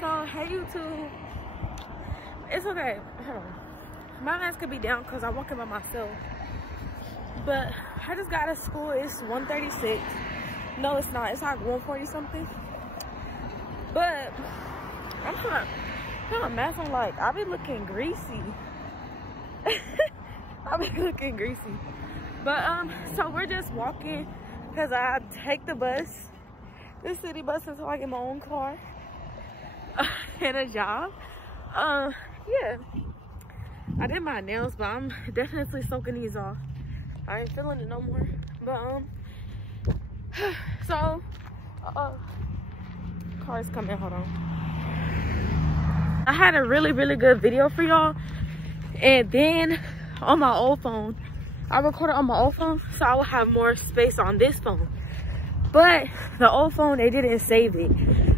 So, hey YouTube. It's okay. Hold on. My hands could be down because I'm walking by myself. But I just got out of school. It's 1:36. No, it's not. It's like 1:40 something. But I'm trying to mess. I'm like, I be looking greasy. I be looking greasy. But so we're just walking because I take the bus, the city bus, until I get my own car and a job. Yeah, I did my nails, but I'm definitely soaking these off. I ain't feeling it no more. But so car's coming. Hold on. I had a really good video for y'all, and then on my old phone, I recorded on my old phone, so I will have more space on this phone. But the old phone, they didn't save it.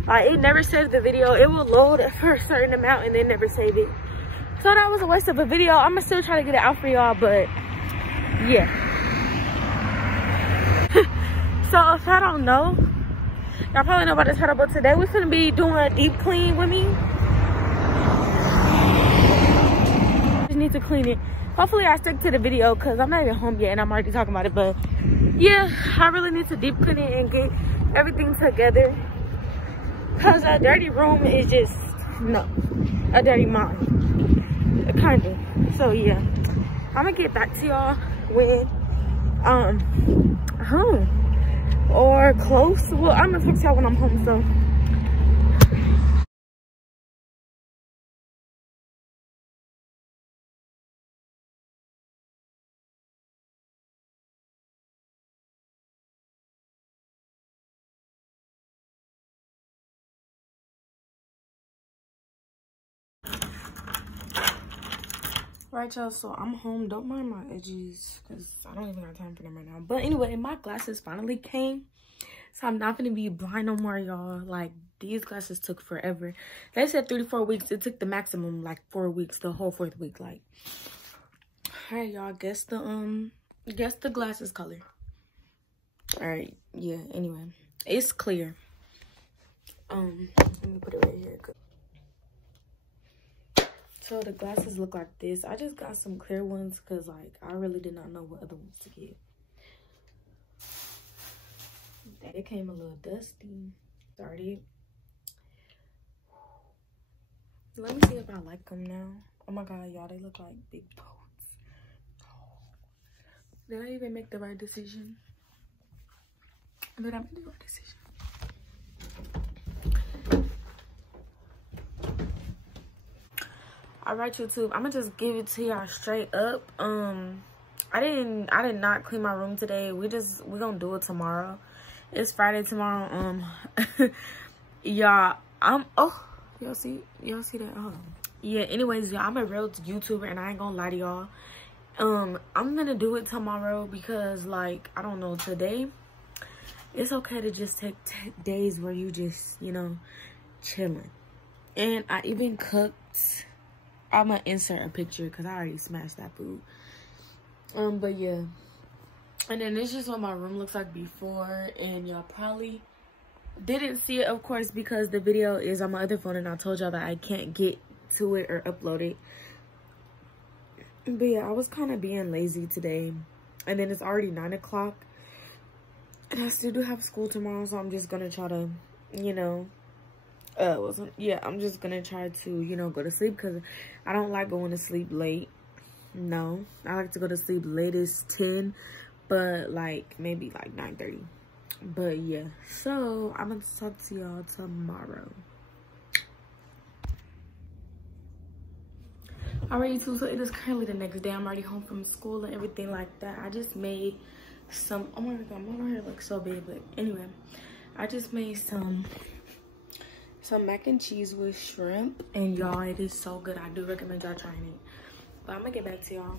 It never saved the video. It will load for a certain amount and then never save it. So that was a waste of a video. I'm gonna still try to get it out for y'all, but yeah. So if I don't know, y'all probably know about the title, but today we're gonna be doing a deep clean with me. Just need to clean it. Hopefully I stick to the video because I'm not even home yet and I'm already talking about it. But yeah, I really need to deep clean it and get everything together. Because a dirty room is just, no, a dirty mind. Kind of. So yeah, I'm gonna get back to y'all when home or close. Well, I'm gonna talk to y'all when I'm home. So right, y'all, so I'm home. Don't mind my edges because I don't even have time for them right now. But anyway, my glasses finally came, so I'm not gonna be blind no more, y'all. Like, these glasses took forever. They said 3 to 4 weeks. It took the maximum like 4 weeks, the whole 4th week. Like, all right, y'all, guess the glasses color. All right, yeah, anyway, it's clear. Let me put it right here. So the glasses look like this. I just got some clear ones because like I really did not know what other ones to get. They came a little dusty. Started. Let me see if I like them now. Oh my god, y'all, they look like big boats. Did I even make the right decision? Did I make the right decision? All right, YouTube, I'm gonna just give it to y'all straight up. I did not clean my room today. We're gonna do it tomorrow. It's Friday tomorrow. Y'all, y'all see that? Yeah, anyways, y'all, I'm a real YouTuber and I ain't gonna lie to y'all. I'm gonna do it tomorrow because, like, I don't know, today it's okay to just take days where you just, you know, chilling. And I even cooked. I'm gonna insert a picture because I already smashed that food. But yeah, and then this is just what my room looks like before, and y'all probably didn't see it, of course, because the video is on my other phone and I told y'all that I can't get to it or upload it. But yeah, I was kind of being lazy today, and then it's already 9 o'clock and I still do have school tomorrow, so I'm just gonna try to, you know, I'm just gonna try to, you know, go to sleep because I don't like going to sleep late. No, I like to go to sleep latest 10, but like maybe like 9:30. But yeah, so I'm gonna talk to y'all tomorrow. Alright, YouTube, so it is currently the next day. I'm already home from school and everything like that. I just made some, oh my god, my hair looks so big, but anyway, I just made some mac and cheese with shrimp, and y'all, it is so good. I do recommend y'all trying it. But I'm gonna get back to y'all.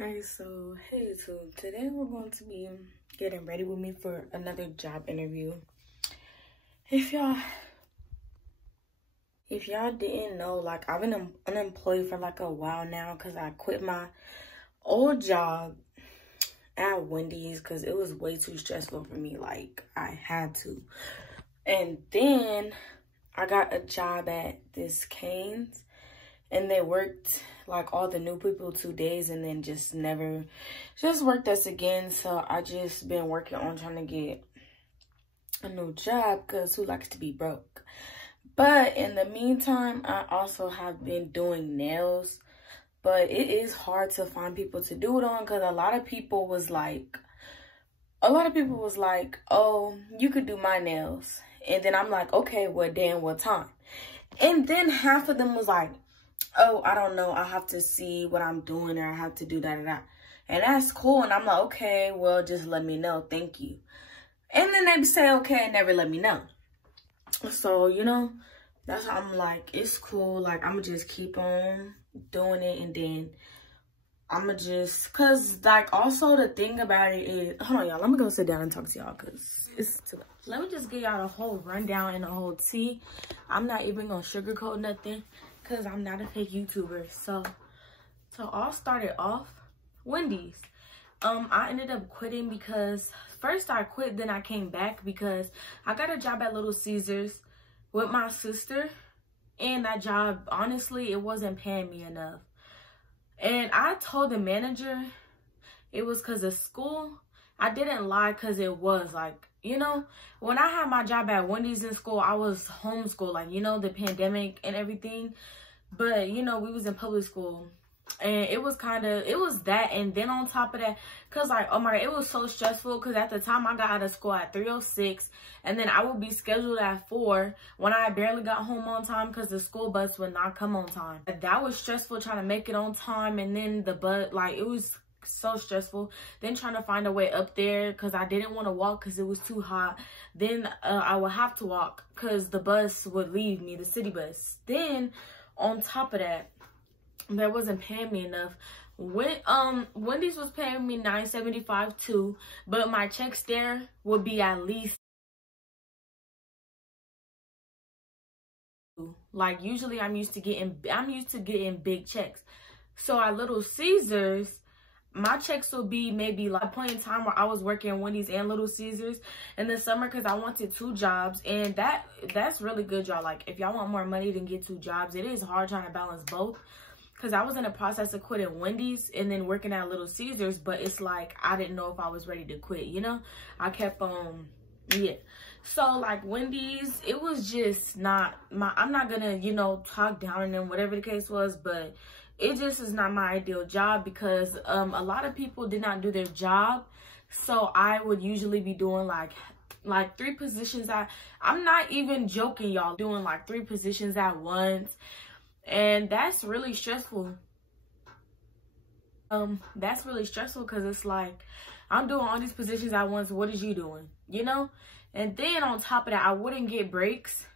Alright, so hey YouTube, today we're going to be getting ready with me for another job interview. If y'all didn't know, like, I've been unemployed for like a while now because I quit my old job at Wendy's because it was way too stressful for me. Like, I had to. And then I got a job at this Cane's, and they worked like all the new people 2 days and then just never worked us again. So I just been working on trying to get a new job because who likes to be broke? But in the meantime, I also have been doing nails, but it is hard to find people to do it on because a lot of people was like, oh, you could do my nails. And then I'm like, okay, what day and what time? And then half of them was like, oh, I don't know, I have to see what I'm doing, or I have to do that. And that's cool. And I'm like, okay, well, just let me know. Thank you. And then they say, okay, and never let me know. So, you know, that's how I'm like, it's cool. Like, I'm going to just keep on doing it. And then I'm going to just, because, like, also the thing about it is, hold on, y'all. Let me go sit down and talk to y'all because it's too much. Let me just give y'all the whole rundown and the whole tea. I'm not even going to sugarcoat nothing, because I'm not a fake YouTuber. So all started off Wendy's. I ended up quitting because first I quit, then I came back because I got a job at Little Caesars with my sister. And that job, honestly, it wasn't paying me enough. And I told the manager it was because of school. I didn't lie because it was like, you know, when I had my job at Wendy's in school, I was homeschooled, like, you know, the pandemic and everything. But, you know, we was in public school. And it was that. And then on top of that, because, like, oh my God, it was so stressful. Because at the time, I got out of school at 3:06. And then I would be scheduled at 4 when I barely got home on time because the school bus would not come on time. That was stressful, trying to make it on time. And then the bus, like, it was so stressful. Then trying to find a way up there because I didn't want to walk because it was too hot. Then I would have to walk because the bus would leave me, the city bus. Then on top of that, that wasn't paying me enough. Wendy's was paying me $9.75 too, but my checks there would be at least, like, usually I'm used to getting big checks. So at Little Caesars, my checks will be maybe like a point in time where I was working at Wendy's and Little Caesars in the summer because I wanted 2 jobs. And that's really good, y'all. Like, if y'all want more money than get 2 jobs, it is hard trying to balance both. Because I was in the process of quitting Wendy's and then working at Little Caesars. But it's like, I didn't know if I was ready to quit, you know? I kept on, yeah. So, like, Wendy's, it was just not I'm not going to, you know, talk down on them, whatever the case was. But it just is not my ideal job because a lot of people did not do their job. So I would usually be doing like 3 positions. I'm not even joking, y'all, doing like 3 positions at once. And that's really stressful. That's really stressful because it's like, I'm doing all these positions at once. What is you doing? You know? And then on top of that, I wouldn't get breaks.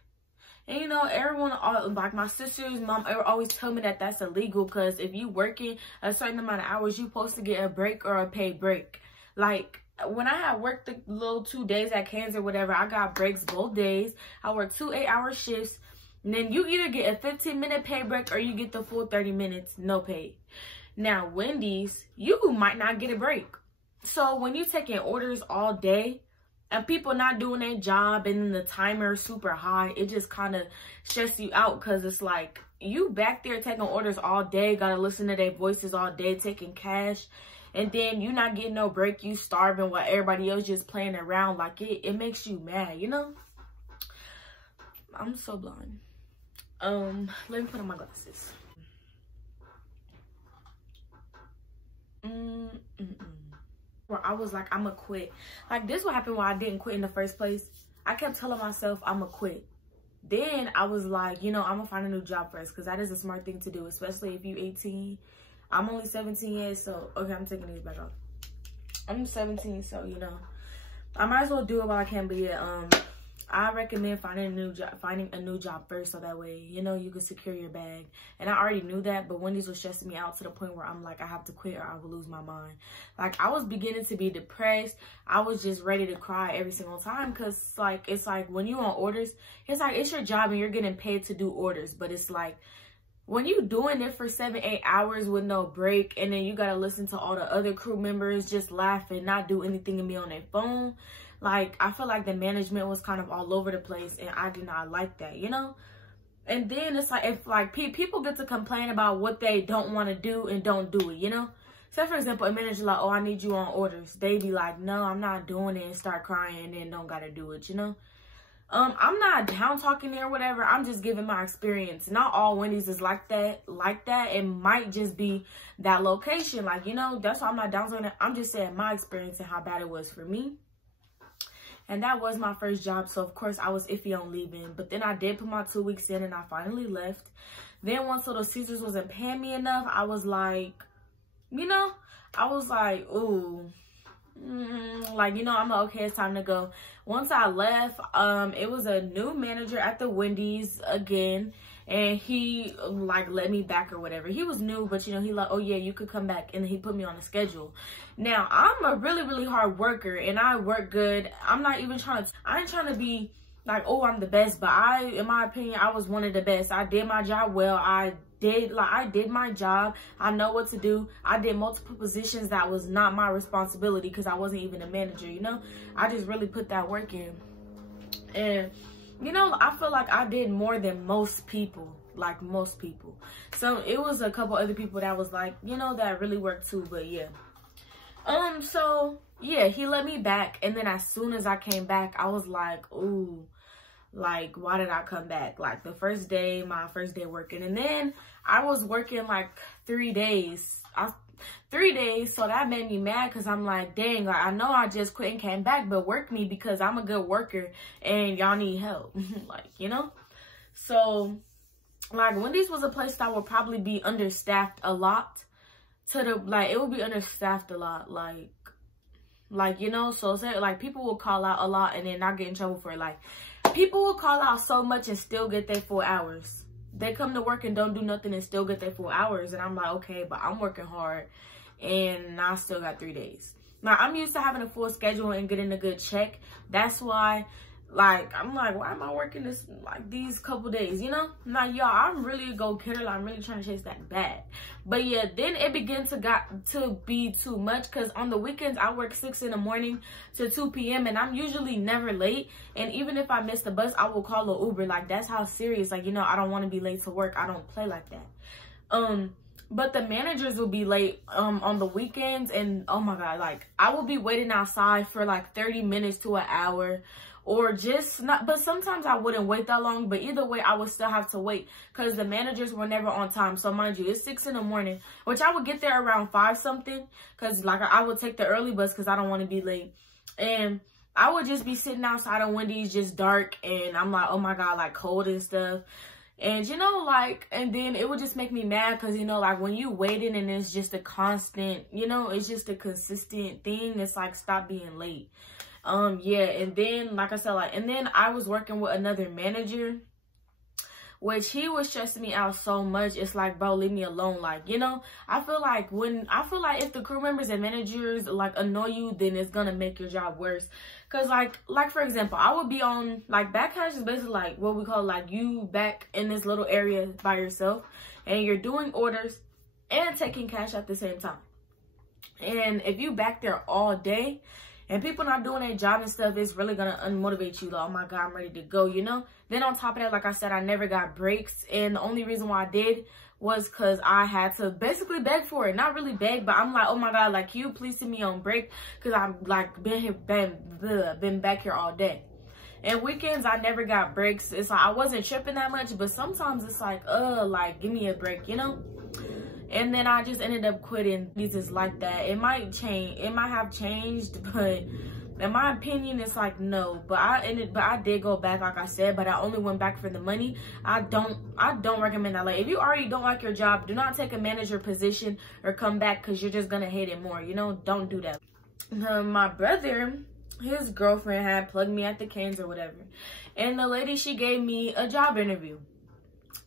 And, you know, everyone, like my sister's mom, always tell me that that's illegal because if you working a certain amount of hours, you're supposed to get a break or a paid break. Like, when I had worked the little 2 days at Cane's or whatever, I got breaks both days. I worked 2 8-hour shifts. And then you either get a 15-minute pay break or you get the full 30 minutes, no pay. Now, Wendy's, you might not get a break. So when you're taking orders all day, and people not doing their job and then the timer is super high, it just kind of stresses you out because it's like you back there taking orders all day, gotta listen to their voices all day, taking cash, and then you not getting no break, you starving while everybody else just playing around. Like, it makes you mad, you know? I'm so blind. Let me put on my glasses. Where I was like, I'ma quit. Like, this what happened why I didn't quit in the first place. I kept telling myself I'ma quit. Then I was like, you know, I'm gonna find a new job first because that is a smart thing to do, especially if you 18. I'm only 17 years, so okay, I'm taking these back off. I'm 17, so you know, I might as well do it while I can. But yeah, I recommend finding a new job first, so that way, you know, you can secure your bag. And I already knew that, but Wendy's was stressing me out to the point where I'm like, I have to quit or I will lose my mind. Like, I was beginning to be depressed. I was just ready to cry every single time, because like, it's like when you on orders, it's like, it's your job and you're getting paid to do orders, but it's like, when you doing it for 7-8 hours with no break, and then you gotta listen to all the other crew members just laugh and not do anything and be on their phone, like, I feel like the management was kind of all over the place, and I did not like that, you know? And then it's like, if like people get to complain about what they don't want to do and don't do it, you know? Say, for example, a manager like, oh, I need you on orders. They be like, no, I'm not doing it, and start crying, and then don't gotta do it, you know? I'm not down talking there or whatever. I'm just giving my experience. Not all Wendy's is like that. It might just be that location. Like, you know, that's why I'm not down talking it. I'm just saying my experience and how bad it was for me. And that was my first job. So, of course, I was iffy on leaving. But then I did put my 2 weeks in, and I finally left. Then once Little Caesars wasn't paying me enough, I was like, you know, ooh. Like, you know, I'm like, okay, it's time to go. Once I left, it was a new manager at the Wendy's again, and he like let me back or whatever. He was new, but you know, he like, oh yeah, you could come back, and he put me on a schedule. Now, I'm a really hard worker, and I work good. I ain't trying to be like, oh, I'm the best, but in my opinion, I was one of the best. I did my job well. I did my job. I know what to do. I did multiple positions that was not my responsibility, because I wasn't even a manager, you know? I just really put that work in. And, you know, I feel like I did more than most people. Like, most people. So, it was a couple other people that was like, you know, that really worked too, but yeah. So, yeah, he let me back. And then as soon as I came back, I was like, ooh. Like, why did I come back? Like, my first day working, and then I was working like 3 days. 3 days, so that made me mad, because I'm like, dang, like, I know I just quit and came back, but work me, because I'm a good worker and y'all need help. Like, you know? So, like, Wendy's was a place that would probably be understaffed a lot. It would be understaffed a lot, like, you know? So, say, like, people will call out a lot and then not get in trouble for it. Like, people will call out so much and still get their 4 hours. They come to work and don't do nothing and still get their 4 hours. And I'm like, okay, but I'm working hard and I still got 3 days. Now, I'm used to having a full schedule and getting a good check. That's why, like, I'm like, why am I working these couple days, you know? Now, y'all, I'm really a go-getter. Like, I'm really trying to chase that bag. But, yeah, then it began to be too much, because on the weekends, I work 6 in the morning to 2 p.m., and I'm usually never late. And even if I miss the bus, I will call an Uber. Like, that's how serious. Like, you know, I don't want to be late to work. I don't play like that. But the managers will be late on the weekends, and, oh, my God, like, I will be waiting outside for, like, 30 minutes to an hour. Or just not, but sometimes I wouldn't wait that long, but either way, I would still have to wait, because the managers were never on time. So mind you, it's 6 in the morning, which I would get there around 5 something, because like I would take the early bus because I don't want to be late. And I would just be sitting outside of Wendy's, just dark, and I'm like, oh my God, like cold and stuff. And, you know, like, and then it would just make me mad, because, you know, like, when you waiting and it's just a constant, you know, it's just a consistent thing. It's like, stop being late. Yeah, and then, like I said, like, and then I was working with another manager, which he was stressing me out so much. It's like, bro, leave me alone. Like, you know, I feel like if the crew members and managers, like, annoy you, then it's gonna make your job worse. Because, like, for example, I would be on, like, back cash is basically, like, what we call, like, you back in this little area by yourself, and you're doing orders and taking cash at the same time. And if you back there all day, and people not doing their job and stuff, it's really going to unmotivate you. Like, oh, my God, I'm ready to go, you know? Then on top of that, like I said, I never got breaks. And the only reason why I did was because I had to basically beg for it. Not really beg, but I'm like, oh, my God, like, you please send me on break, because I'm, like, been back here all day. And weekends, I never got breaks. It's like, I wasn't tripping that much, but sometimes it's like, give me a break, you know? And then I just ended up quitting. It's just like that. It might change. It might have changed, but in my opinion, it's like, no. But I did go back, like I said, but I only went back for the money. I don't recommend that. Like, if you already don't like your job, do not take a manager position or come back, because you're just gonna hate it more, you know? Don't do that. My brother, his girlfriend had plugged me at the Canes or whatever. And the lady, she gave me a job interview.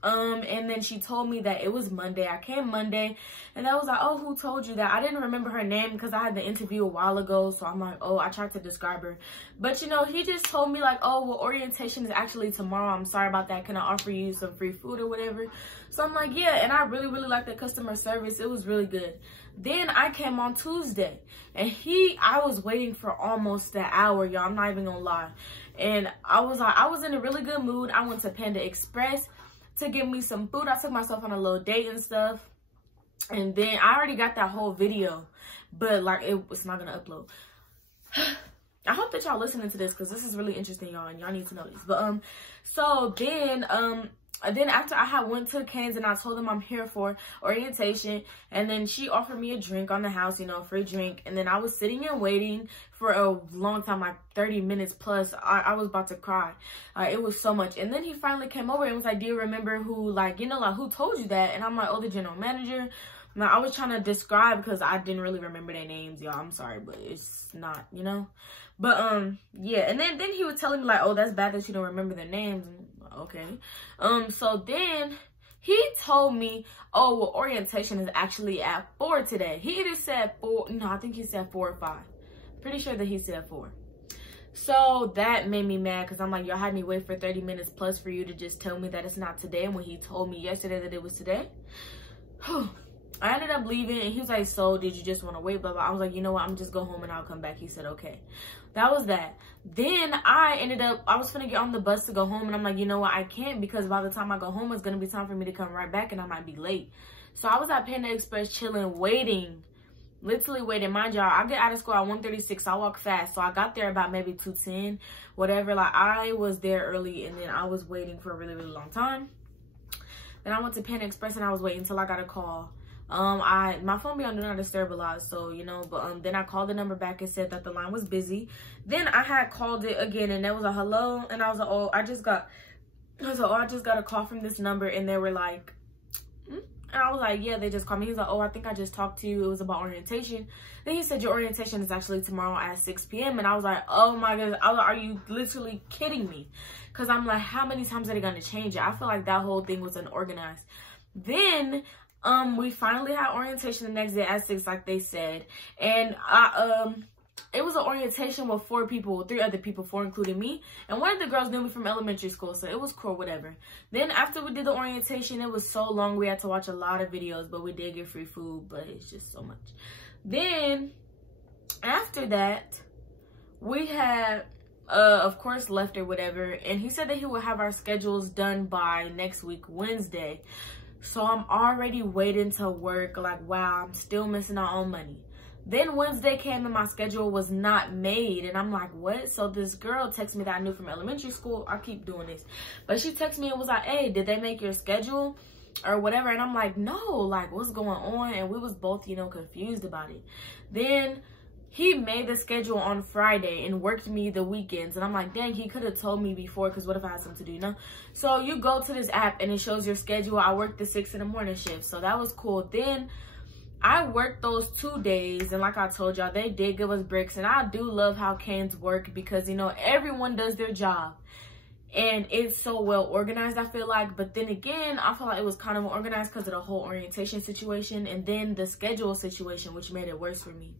And then she told me that it was Monday. I came Monday, and I was like, oh, who told you that? I didn't remember her name because I had the interview a while ago. So I'm like, oh, I tried to describe her. But, you know, he just told me like, oh, well, orientation is actually tomorrow. I'm sorry about that. Can I offer you some free food or whatever? So I'm like, yeah. And I really, really liked the customer service. It was really good. Then I came on Tuesday, and I was waiting for almost an hour, y'all. I'm not even gonna lie. And I was in a really good mood. I went to Panda Express to get me some food. I took myself on a little date and stuff. And then I already got that whole video, but like it's not gonna upload. I hope that y'all listening to this because this is really interesting, y'all, and y'all need to know this. But so then after I had went to Canes and I told them I'm here for orientation, and then she offered me a drink on the house, you know, free drink. And then I was sitting and waiting for a long time, like 30 minutes plus. I was about to cry. It was so much. And then he finally came over and was like, do you remember who, like, you know, like who told you that? And I'm like, oh, the general manager. Now, I was trying to describe because I didn't really remember their names, y'all. I'm sorry, but it's not, you know. But yeah. And then he was telling me like, oh, that's bad that you don't remember their names. Okay. So then he told me, oh, well, orientation is actually at 4 today. He either said 4, no, I think he said 4 or 5. Pretty sure that he said 4. So that made me mad because I'm like, y'all had me wait for 30 minutes plus for you to just tell me that it's not today when he told me yesterday that it was today. I ended up leaving, and he was like, so did you just want to wait, blah, blah. I was like, you know what, I'm just go home and I'll come back. He said, okay. That was that. Then I was finna get on the bus to go home, and I'm like, you know what, I can't because by the time I go home, it's gonna be time for me to come right back and I might be late. So I was at Panda Express chilling, waiting, literally waiting. Mind y'all, I get out of school at 1:36. I walk fast, so I got there about maybe 2:10, whatever. Like, I was there early, and then I was waiting for a really, really long time. Then I went to Panda Express, and I was waiting until I got a call. My phone be on Do Not Disturb a lot, so, you know, but then I called the number back and said that the line was busy. Then I had called it again, and there was a hello, and I was like, oh, I just got a call from this number, and they were like, and I was like, yeah, they just called me. He was like, oh, I think I just talked to you. It was about orientation. Then he said, your orientation is actually tomorrow at 6 p.m. And I was like, oh my goodness, I was like, are you literally kidding me? Because I'm like, how many times are they going to change it? I feel like that whole thing was unorganized. Then we finally had orientation the next day at 6, like they said. And it was an orientation with 4 people, 3 other people, 4 including me. And one of the girls knew me from elementary school, so it was cool, whatever. Then after we did the orientation, it was so long, we had to watch a lot of videos, but we did get free food, but it's just so much. Then after that, we had, of course, left or whatever. And he said that he would have our schedules done by next week, Wednesday. So I'm already waiting to work, like, wow, I'm still missing out on money. Then Wednesday came and my schedule was not made. And I'm like, what? So this girl texted me that I knew from elementary school. I keep doing this. But she texted me and was like, hey, did they make your schedule or whatever? And I'm like, no, like, what's going on? And we was both, you know, confused about it. Then he made the schedule on Friday and worked me the weekends. And I'm like, dang, he could have told me before, because what if I had something to do, you know? So you go to this app and it shows your schedule. I worked the 6 in the morning shift. So that was cool. Then I worked those 2 days. And like I told y'all, they did give us breaks. And I do love how Canes work because, you know, everyone does their job. And it's so well organized, I feel like. But then again, I feel like it was kind of organized because of the whole orientation situation. And then the schedule situation, which made it worse for me.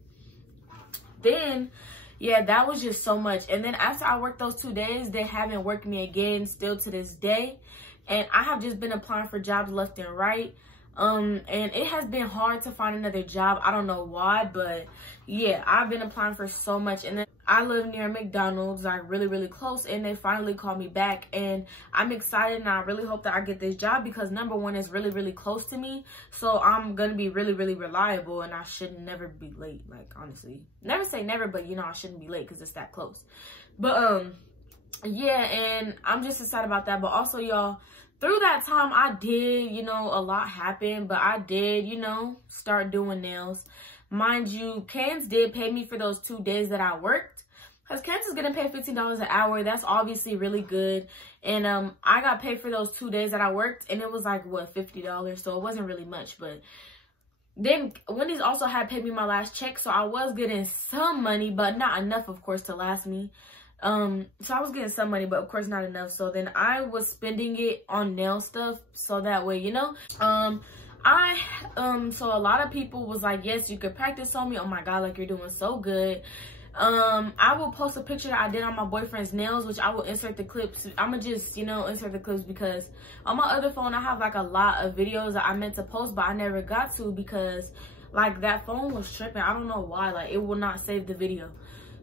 Then, yeah, that was just so much. And then after I worked those 2 days, they haven't worked me again still to this day. And I have just been applying for jobs left and right. And it has been hard to find another job. I don't know why, but yeah, I've been applying for so much. And then I live near McDonald's, like really, really close, and they finally called me back. And I'm excited, and I really hope that I get this job because number one, it's really, really close to me. So I'm gonna be really, really reliable, and I should never be late. Like, honestly, never say never, but you know, I shouldn't be late because it's that close. But yeah, and I'm just excited about that. But also, y'all, through that time, I did, you know, a lot happened, but I did, you know, start doing nails. Mind you, Canes did pay me for those 2 days that I worked. Because Canes is getting paid $15 an hour. That's obviously really good. And I got paid for those 2 days that I worked. And it was like, what, $50? So it wasn't really much. But then Wendy's also had paid me my last check, so I was getting some money, but not enough, of course, to last me. So I was getting some money, but of course not enough. So then I was spending it on nail stuff, so that way, you know. So a lot of people was like, yes, you could practice on me. Oh my god, like, you're doing so good. I will post a picture that I did on my boyfriend's nails, which I will insert the clips. I'm gonna just, you know, insert the clips, because on my other phone I have like a lot of videos that I meant to post, but I never got to, because like that phone was tripping. I don't know why, like it will not save the video.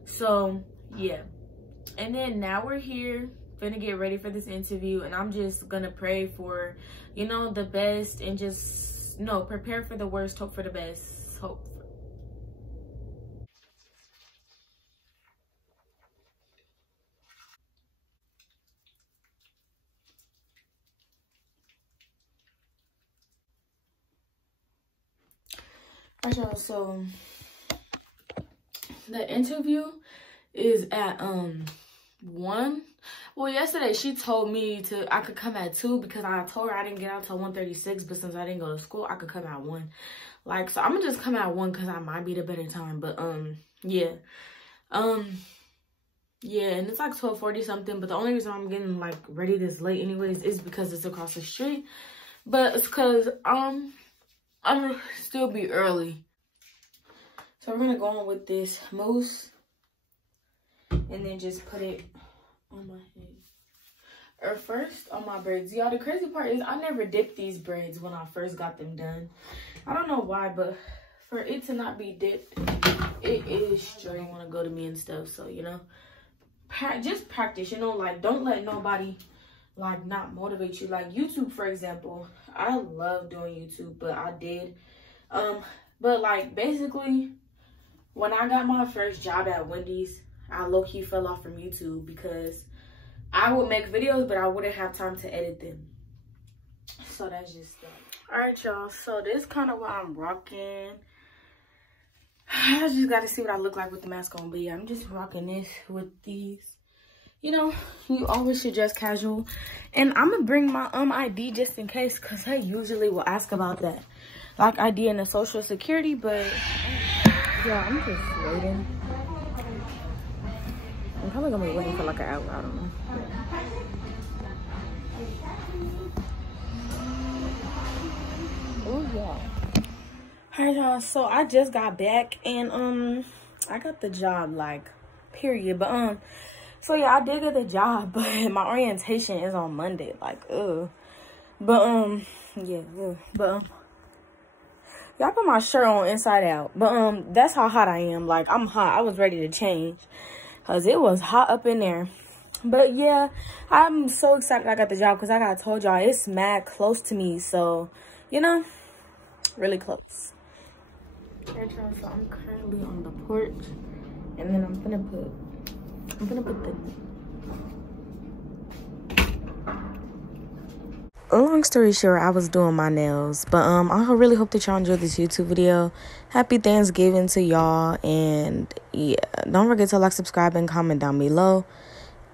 So yeah, and then now we're here gonna get ready for this interview, and I'm just gonna pray for, you know, the best, and just prepare for the worst, hope for the best. Hope. Alright, so the interview is at 1. Well, yesterday she told me I could come at 2, because I told her I didn't get out till 1:36, but since I didn't go to school, I could come at 1. Like, so I'm gonna just come at 1, because I might be the better time. But yeah. Yeah, and it's like 12:40 something, but the only reason I'm getting like ready this late anyways is because it's across the street. But it's because I'm gonna still be early. So we're gonna go on with this mousse and then just put it on my head. Or first on my braids. Y'all, the crazy part is I never dipped these braids when I first got them done. I don't know why, but for it to not be dipped, it is straight. Want to go to me and stuff, so you know, just practice. You know, like, don't let nobody like not motivate you. Like YouTube, for example, I love doing YouTube, but I did but like basically when I got my first job at Wendy's, I low-key fell off from YouTube, because I would make videos but I wouldn't have time to edit them. So that's just that. All right, y'all, so this kind of what I'm rocking. I just got to see what I look like with the mask on, but yeah, I'm just rocking this with these. You know, you always should dress casual. And I'm going to bring my ID just in case, because they usually will ask about that. Like ID and the social security, but yeah, I'm just waiting. I'm probably going to be waiting for like an hour, I don't know. Oh yeah. Alright, y'all, so I just got back, and I got the job, like, period. But so yeah, I did get the job, but my orientation is on Monday. Like, but yeah, but y'all put my shirt on inside out. But that's how hot I am. Like, I'm hot. I was ready to change, cause it was hot up in there. But yeah, I'm so excited I got the job, cause like I told y'all, it's mad close to me. So, you know, really close. So I'm currently on the porch, and then I'm gonna put the long story short, I was doing my nails, but I really hope that y'all enjoyed this YouTube video. Happy Thanksgiving to y'all, and yeah, don't forget to like, subscribe, and comment down below.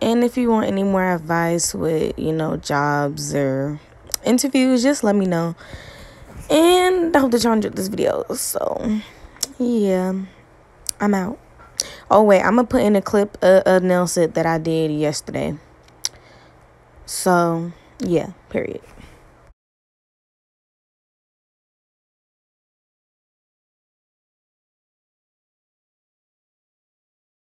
And if you want any more advice with, you know, jobs or interviews, just let me know. And I hope that y'all enjoyed this video. So yeah, I'm out. Oh wait, I'm gonna put in a clip of nail set that I did yesterday. So yeah, period.